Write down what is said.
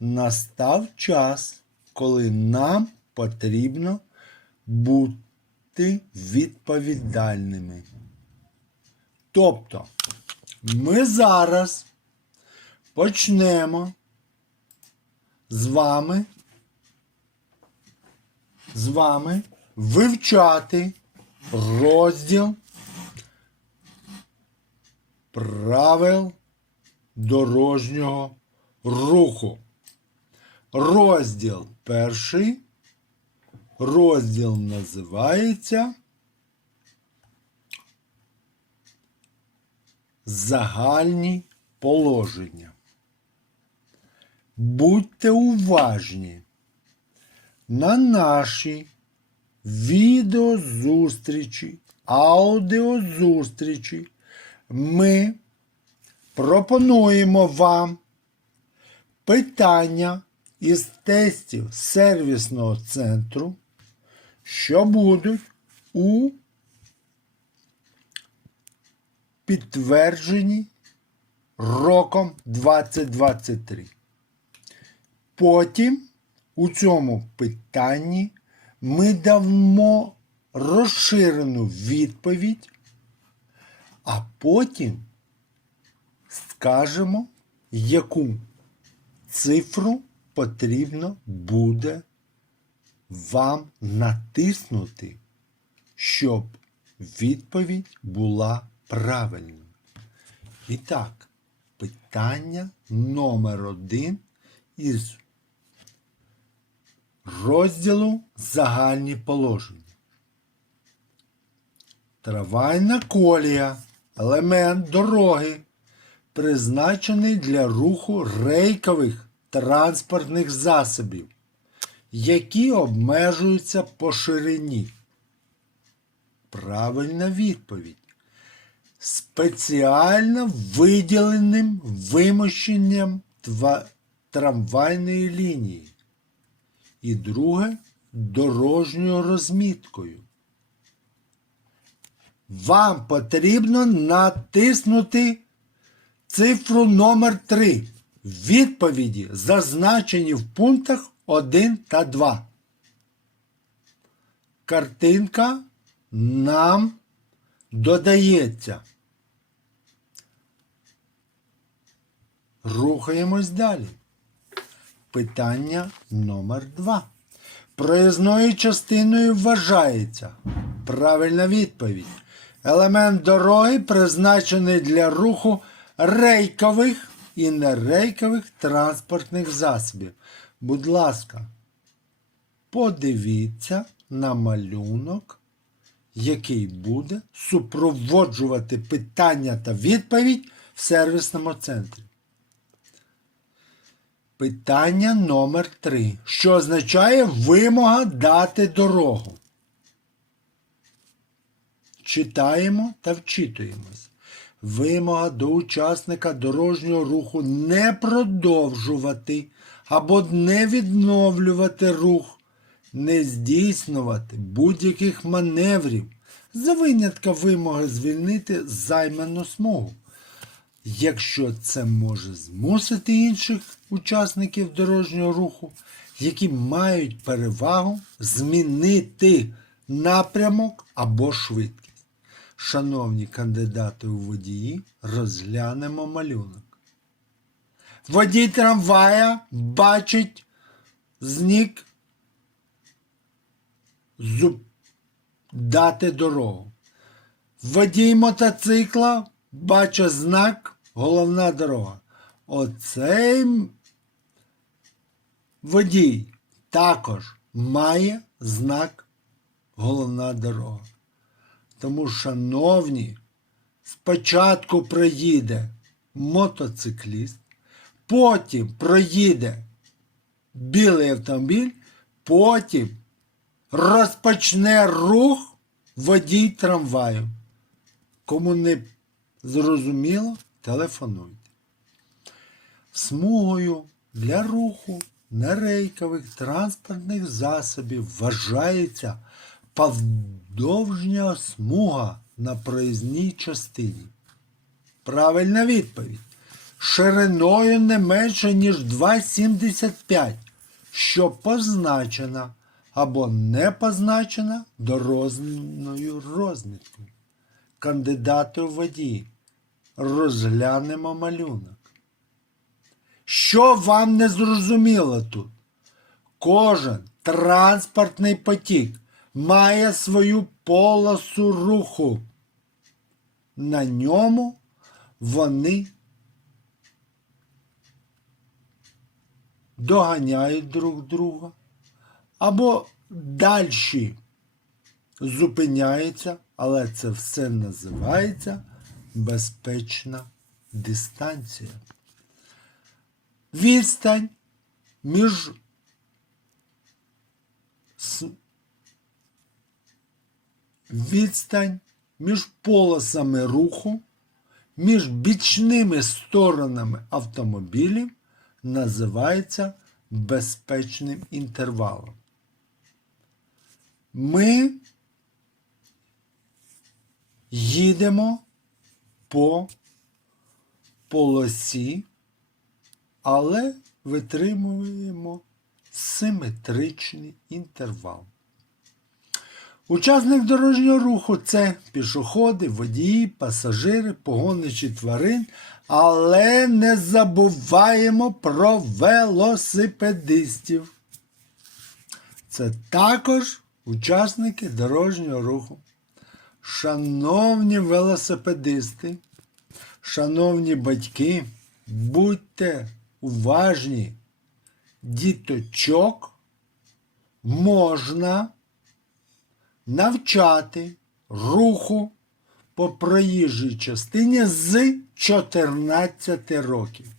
настав час, коли нам потрібно бути відповідальними. Тобто, ми зараз почнемо з вами, з вами вивчати розділ правил дорожнього руху. Розділ перший. Розділ називається Загальні положення. Будьте уважні на наші відеозустрічі, аудіозустрічі ми пропонуємо вам питання із тестів сервісного центру, що будуть у підтверджені роком 2023. Потім у цьому питанні ми дамо розширену відповідь, а потім скажемо, яку цифру потрібно буде вам натиснути, щоб відповідь була правильною. І так, питання номер один із розділу Загальні положення. Трамвайна колія елемент дороги, призначений для руху рейкових транспортних засобів, які обмежуються по ширині. Правильна відповідь. Спеціально виділеним вимощенням трамвайної лінії. І друге дорожньою розміткою. Вам потрібно натиснути цифру номер 3 Відповіді зазначені в пунктах 1 та 2. Картинка нам додається. Рухаємось далі. Питання номер 2. Проїзною частиною вважається. Правильна відповідь. Елемент дороги призначений для руху рейкових і нерейкових транспортних засобів. Будь ласка, подивіться на малюнок, який буде супроводжувати питання та відповідь в сервісному центрі. Питання номер 3 Що означає вимога дати дорогу? Читаємо та вчитуємось. Вимога до учасника дорожнього руху не продовжувати або не відновлювати рух, не здійснювати будь-яких маневрів за винятком вимоги звільнити займану смугу. Якщо це може змусити інших учасників дорожнього руху, які мають перевагу змінити напрямок або швидкість. Шановні кандидати у водії, розглянемо малюнок. Водій трамвая бачить знік зуб дати дорогу. Водій мотоцикла бачить знак головна дорога. Оцей водій також має знак головна дорога. Тому, шановні, спочатку проїде мотоцикліст, потім проїде білий автомобіль, потім розпочне рух водій трамваю. Кому не зрозуміло, телефонуйте. Смугою для руху нерейкових транспортних засобів вважається повдовжня смуга на проїзній частині. Правильна відповідь. шириною не менше, ніж 2,75, що позначена або не позначена дорожньою розміткою. Кандидати у водії. Розглянемо малюнок. Що вам не зрозуміло тут? Кожен транспортний потік має свою полосу руху. На ньому вони доганяють друг друга або далі зупиняються, але це все називається безпечна дистанція. Відстань між відстань між полосами руху, між бічними сторонами автомобілів називається безпечним інтервалом. Ми їдемо по полосі, але витримуємо симетричний інтервал. Учасник дорожнього руху це пішоходи, водії, пасажири, погоничі тварин, але не забуваємо про велосипедистів. Це також учасники дорожнього руху. Шановні велосипедисти, шановні батьки, будьте уважні, діточок можна навчати руху по проїжджій частині з 14 років.